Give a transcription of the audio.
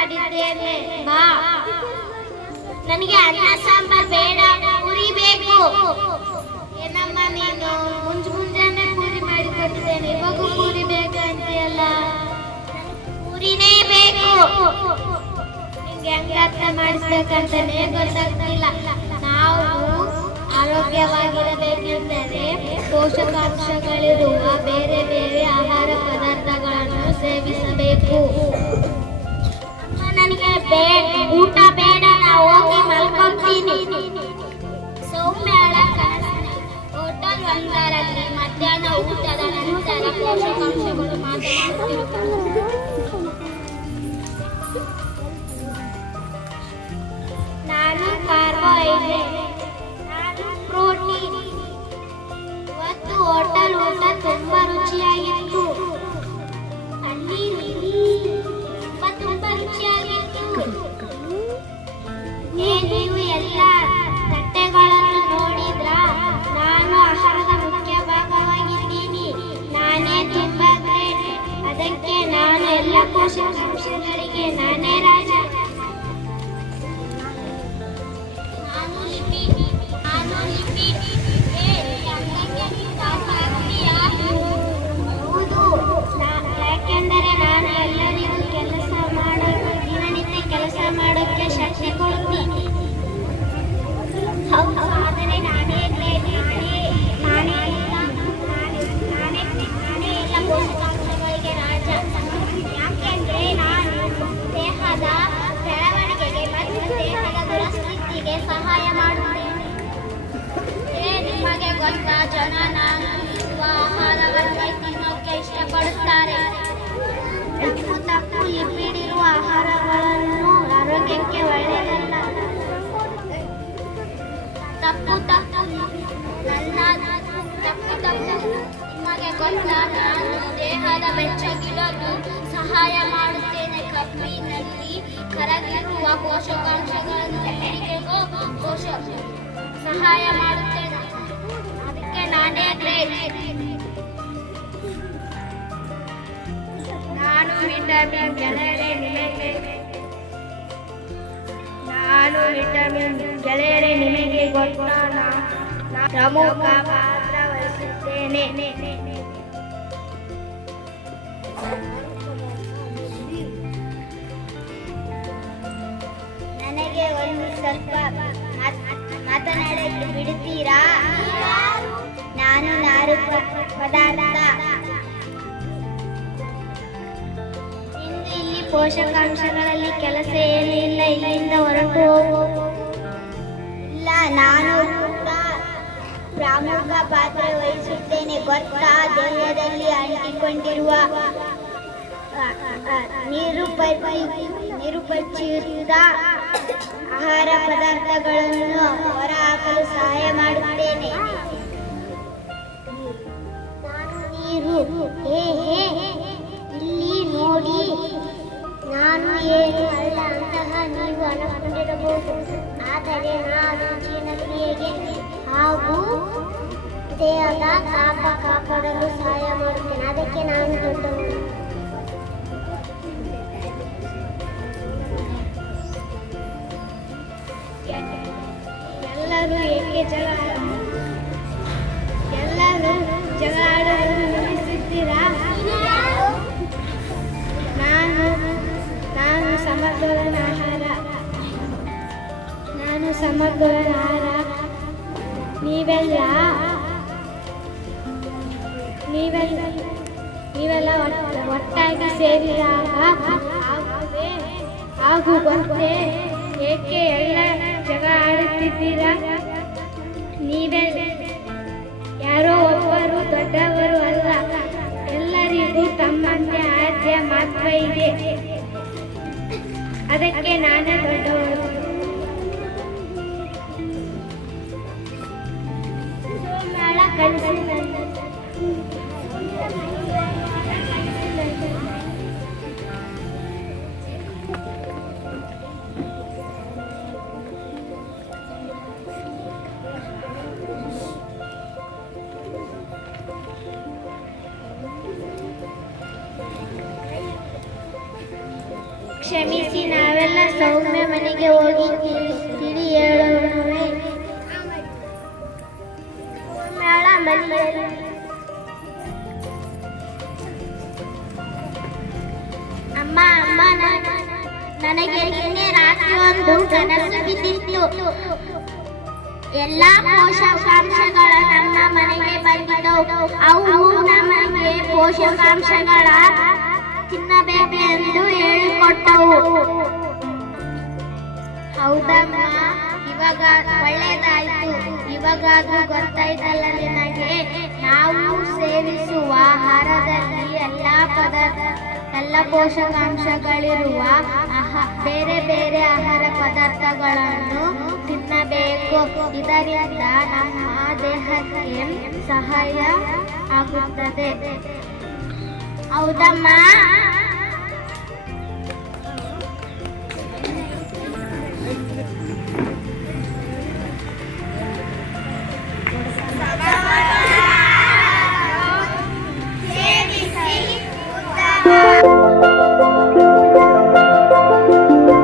ಮಾಡಿದ್ದೇನೆ, ಬಾ. ನನಗೆ ಅನ್ನ ಸಾಂಬಾರ್ ಬೇಡ, ಪೂರಿ ಬೇಕು. ಏನಮ್ಮ ನೀನು ಮುಂಜಾನೆ ಪೂರಿ ಮಾಡಿ ಕೊಟ್ಟಿದ್ದೇನೆ, ಇವಾಗೂ ಪೂರಿ ಬೇಕಂತೆಯಲ್ಲ. ಪೂರಿನೇ ಬೇಕು. ನಿಂಗೆ ಹೆಂಗ ಅರ್ಥ ಮಾಡಿಸ್ಬೇಕಂತಾನೆ ಗೊತ್ತಾಗ್ತಿಲ್ಲ. ನಾವು ಆರೋಗ್ಯವಾಗಿರಬೇಕೆಂದರೆ ಪೋಷಕಾಂಶಗಳಿರುವ ಬೇರೆ ಬೇರೆ ಆಹಾರ ಪದಾರ್ಥಗಳನ್ನು ಸೇವಿಸಬೇಕು. ನನಗೆ ಊಟ ಬೇಡ, ನಾವು ಹೋಗಿ ಮಲ್ಕೊಂತೀನಿ. ಸೌಮ್ಯಳ ಕನಸಿನ ಹೋಟೆಲ್ ಒಂದರಲ್ಲಿ ಮಧ್ಯಾಹ್ನ ಊಟದ ನಂತರ ಪೋಷಕಾಂಶಗಳು ಮಾತನಾಡುತ್ತಿರುತ್ತವೆ. ನಾನು ಕಾರ್ಬೋಹೈಡ್ರೇಟ್, ನಾನು ಪ್ರೋಟೀನ್. ಇವತ್ತು ಹೋಟೆಲ್ ಊಟ ತುಂಬಾ ರುಚಿಯಾಗಿತ್ತು. ಅಲ್ಲಿ ತುಂಬಾ ರುಚಿಯಾಗಿತ್ತು. ನೀವು ಎಲ್ಲ ತಟ್ಟೆಗಳನ್ನು ನೋಡಿದ್ರ? ನಾನು ಆಹಾರದ ಮುಖ್ಯ ಭಾಗವಾಗಿದ್ದೀನಿ. ನಾನೇ ತುಂಬಾ ಗ್ರೇಟ್. ಅದಕ್ಕೆ ನಾನು ಎಲ್ಲ ಪೋಷಕಾಂಶಗಳಿಗೆ ನಾನೇ ರಾಜ. ಯಾಕೆಂದರೆ ನಾನು ಎಲ್ಲರಿಗೂ ದಿನನಿತ್ಯ ಕೆಲಸ ಮಾಡೋಕ್ಕೆ ಶಕ್ತಿ ಕೊಡ್ತೀನಿ. ಆದರೆ ನಾನೇ ಎಲ್ಲ ಪೋಷಕಾಂಶಗಳಿಗೆ ರಾಜ. ಯಾಕೆಂದ್ರೆ ನಾನು ದೇಹದ ಬೆಳವಣಿಗೆಗೆ ಮತ್ತು ದೇಹದ ದುರಸ್ಥಿತಿಗೆ ಸಹಾಯ ಮಾಡುತ್ತೇನೆ. ನಿಮಗೆ ಗೊತ್ತಾ, ಜನ ನಾನು ಆಹಾರವನ್ನು ತಿನ್ನೋಕೆ ಇಷ್ಟಪಡುತ್ತಾರೆ. ತಪ್ಪು ಲಿಪಿಡಿರುವ ಆಹಾರಗಳನ್ನು ಆರೋಗ್ಯಕ್ಕೆ ಒಳ್ಳೆಯದಲ್ಲ. ತಪ್ಪು ನಿಮಗೆ ಗೊತ್ತಾ, ನಾನು ದೇಹದ ಬೆಚ್ಚಗಿಡಲು ಸಹಾಯ ಮಾಡುತ್ತೇನೆ. ಕಬ್ಬಿನಲ್ಲಿ ಕರಗಿರುವ ಪೋಷಕಾಂಶಗಳನ್ನು ಹೀರಿಕೆಗೂ ಸಹಾಯ ಮಾಡುತ್ತೇನೆ. ಅದಕ್ಕೆ ನಾನೇ ಗ್ರೇಟ್. ನಾನು ವಿಟಮಿನ್ ಗೆಳೆಯರೇ ನಿಮಗೆ ಗೊತ್ತಾ, ಪ್ರಮುಖ ಪಾತ್ರ ವಹಿಸುತ್ತೇನೆ. ನನಗೆ ಒಂದು ಸ್ವಲ್ಪ ಮಾತನಾಡಲು ಬಿಡುತ್ತೀರಾ? ನಾನು ನಾರು ಪದಾರ್ಥ. ಇಂದು ಇಲ್ಲಿ ಪೋಷಕಾಂಶಗಳಲ್ಲಿ ಕೆಲಸ ಏನೂ ಇಲ್ಲ. ಇಲ್ಲಿಂದ ಹೊರಟು ಹೋಗು. ಇಲ್ಲ, ನಾನು ಪ್ರಮುಖ ಪಾತ್ರ ವಹಿಸುತ್ತೇನೆ. ಗೊತ್ತಾ, ದೇಹದಲ್ಲಿ ಅಂಟಿಕೊಂಡಿರುವ ನಿರುಪಯುಕ್ತ ಆಹಾರ ಪದಾರ್ಥಗಳನ್ನು ಹೊರಹಾಕಲು ಸಹಾಯ ಮಾಡುತ್ತೇನೆ. ನೀರು ಇಲ್ಲಿ ನೋಡಿ, ನಾನು ಏನು ಅಲ್ಲ ಅಂತಹ ನೀವು ಅನ್ಕೊಂಡಿರಬಹುದು. ಆದರೆ ನಾನು ಜೀರ್ಣಕ್ರಿಯೆಗೆ ಹಾಗೂ ದೇಹದ ತಾಪ ಕಾಪಾಡಲು ಸಹಾಯ ಮಾಡುತ್ತೇನೆ. ಅದಕ್ಕೆ ನಾನು ದೊಡ್ಡವನು. ಎಲ್ಲರೂ ಏಕೆ ಜಗಳ ಆಡಲು ನಿಲ್ಲಿಸಿದ್ದೀರಾ? ನಾನು ಸಮತೋಲನ ಆಹಾರ. ನೀವೆಲ್ಲ ಒಟ್ಟಾಗಿ ಸೇರಿದಾಗ ಹಾಗೂ ಗೊತ್ತೇ ಏಕೆ ಎಲ್ಲ ಜಗಳ ಆಡುತ್ತಿದ್ದೀರಾ? ಯಾರೋ ಒಬ್ಬರು ದೊಡ್ಡವರು ಅಲ್ಲ. ಎಲ್ಲರಿಗೂ ತಮ್ಮಂತೆ ಆದ್ಯ ಮಾತ್ರ ಇದೆ. ಅದಕ್ಕೆ ನಾನೇ ದೊಡ್ಡವರು. ಕ್ಷಮಿಸಿ, ನಾವೆಲ್ಲ ಸೌಮ್ಯ ಮನೆಗೆ ಹೋಗಿ ತಿಳಿ ಹೇಳೋಣವೇ? ಸೌಮ್ಯಾಳ ಮನೆಯಲ್ಲಿ ಅಮ್ಮ ಅಮ್ಮ ನನಗೆ ನಿನ್ನೆ ರಾತ್ರಿ ಒಂದು ಕನಸು ಬಿದ್ದಿತ್ತು. ಎಲ್ಲಾ ಪೋಷಕಾಂಶಗಳ ನಮ್ಮ ಮನೆಗೆ ಬಂದಿದ್ದವು. ಅವು ನಮಗೆ ಪೋಷಕಾಂಶಗಳ ತಿನ್ನಬೇಕೆಂದು ಹೇಳಿಕೊಟ್ಟವು. ಹೌದಮ್ಮ, ಇವಾಗ ಒಳ್ಳೆಯದಾಯಿತು. ಇವಾಗಾದ್ರೂ ಗೊತ್ತಾಯ್ತಲ್ಲ ನಿನಗೆ. ನಾವು ಸೇವಿಸುವ ಆಹಾರದಲ್ಲಿ ಎಲ್ಲ ಪೋಷಕಾಂಶಗಳಿರುವ ಬೇರೆ ಬೇರೆ ಆಹಾರ ಪದಾರ್ಥಗಳನ್ನು ತಿನ್ನಬೇಕು. ಇದರಿಂದ ನಮ್ಮ ದೇಹಕ್ಕೆ ಸಹಾಯ ಆಗುತ್ತದೆ. ಹೌದಮ್ಮ.